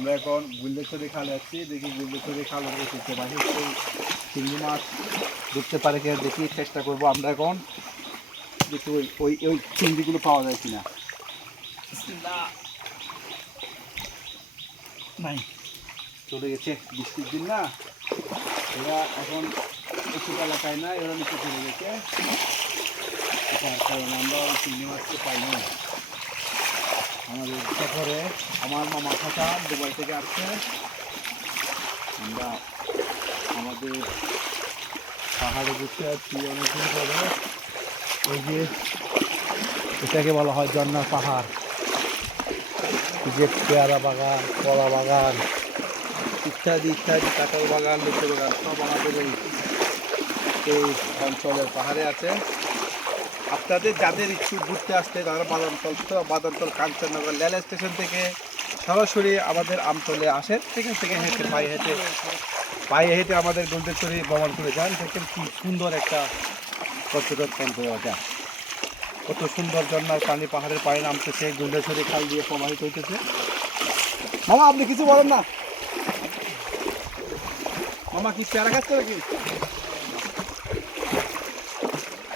আমরা এখন গুলদেশ্বরী খালে আছি, দেখি গুলদেশ্বরী খাল এসেছে বাহির চিংড়ি মাছ ধরতে পারে কিনা দেখি, চেষ্টা করবো আমরা এখন দেখি ওই ওই ওই চিংড়িগুলো পাওয়া যায় কিনা। নাই, চলে গেছে, বৃষ্টির দিন না, এরা এখন উঁচু এলাকায় না, এরা নিচে চলে গেছে, যার কারণে আমরা ওই চিংড়ি মাছকে পাই না। আমাদের সফরে আমার মামা খাতা দুবাই থেকে আসছে, আমরা আমাদের পাহাড়ে ঘুরতে আসছি অনেকদিন পরে। ওই যে এটাকে বলা হয় ঝর্ণার পাহাড়, যে পেয়ারা বাগান, কলা বাগান ইত্যাদি ইত্যাদি, কাঁঠাল বাগান, লিচু বাগান সব আমাদের এই অঞ্চলের পাহাড়ে আছে। আপনাদের যাদের ইচ্ছুক ঘুরতে আসতে তারা বাদামতল কাঞ্চননগর রেল স্টেশন থেকে সরাসরি আমাদের আমতলে আসেন, সেখান থেকে হেঁটে পায়ে হেঁটে আমাদের গুলদেশ্বরী ভ্রমণ করে যান। দেখেন কি সুন্দর একটা পর্যটক কেন্দ্র, এটা কত সুন্দর ঝর্ণার পানি পাহাড়ের পায়ে নামতেছে, গুলদেশ্বরী খাল দিয়ে প্রবাহিত হইতেছে। মামা আপনি কিছু বলেন না, মামা কি পেয়ারা খাচ্ছে নাকি?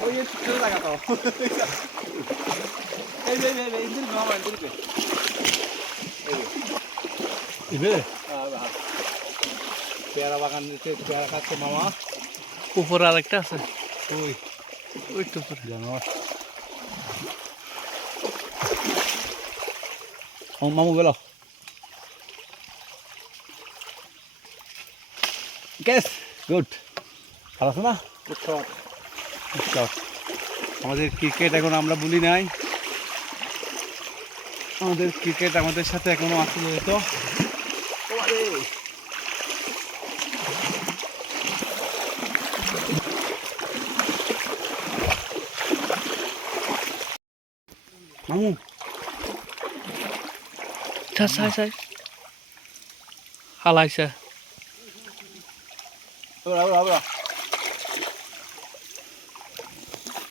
ওই জায়গা তো পেয়ারা বাগান নিতে পেয়ারা খাচ্ছে মামা। উপরে আরেকটা আছে, ওই ওই তো উপরে জানোয়ার। মামু গেল গ্যাস গুড, ভালো আছে না? আমাদের ক্রিকেট এখন আমরা বলি নাই, আমাদের ক্রিকেট আমাদের সাথে এখনো আসলে তো মামু হালাইছে।